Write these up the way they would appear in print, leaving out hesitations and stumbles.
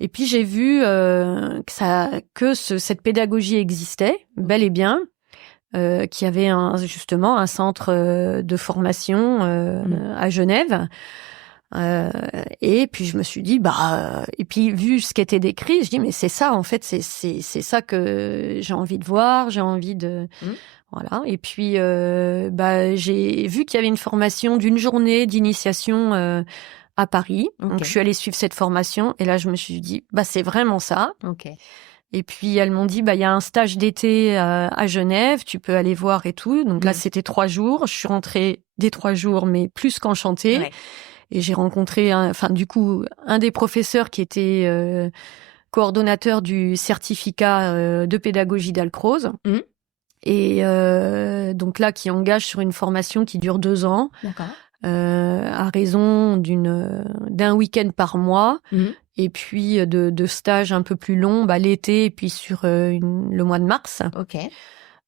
Et puis j'ai vu cette pédagogie existait, bel et bien, qu'il y avait justement un centre de formation à Genève. Et puis je me suis dit, et puis vu ce qui était décrit, je dis, mais c'est ça, en fait, c'est ça que j'ai envie de voir, j'ai envie de... Voilà. Et puis, j'ai vu qu'il y avait une formation d'une journée d'initiation à Paris. Ok. Donc, je suis allée suivre cette formation. Et là, je me suis dit, c'est vraiment ça. Ok. Et puis, elles m'ont dit, il y a un stage d'été à Genève, tu peux aller voir et tout. Donc là, c'était 3 jours. Je suis rentrée des 3 jours, mais plus qu'enchantée. Ouais. Et j'ai rencontré, un des professeurs qui était coordonnateur du certificat de pédagogie d'Alcroze. Et donc là, qui engage sur une formation qui dure 2 ans, à raison d'un week-end par mois, et puis de stages un peu plus longs, l'été, et puis sur le mois de mars. Ok.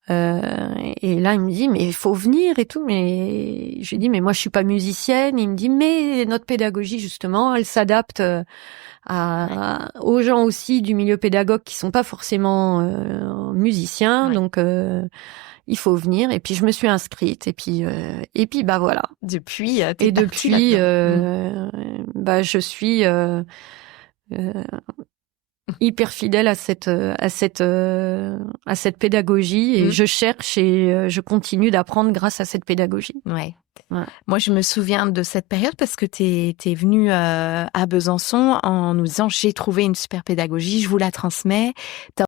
Et là, il me dit, mais il faut venir et tout. Mais je lui dis, mais moi, je suis pas musicienne. Il me dit, mais notre pédagogie, justement, elle s'adapte aux gens aussi du milieu pédagogue qui sont pas forcément musiciens. Donc, il faut venir. Et puis, je me suis inscrite. Et puis voilà. Depuis, Et depuis, je suis hyper fidèle à cette pédagogie, et je cherche et je continue d'apprendre grâce à cette pédagogie. Ouais. Moi, je me souviens de cette période parce que t'es venue à Besançon en nous disant, j'ai trouvé une super pédagogie, je vous la transmets.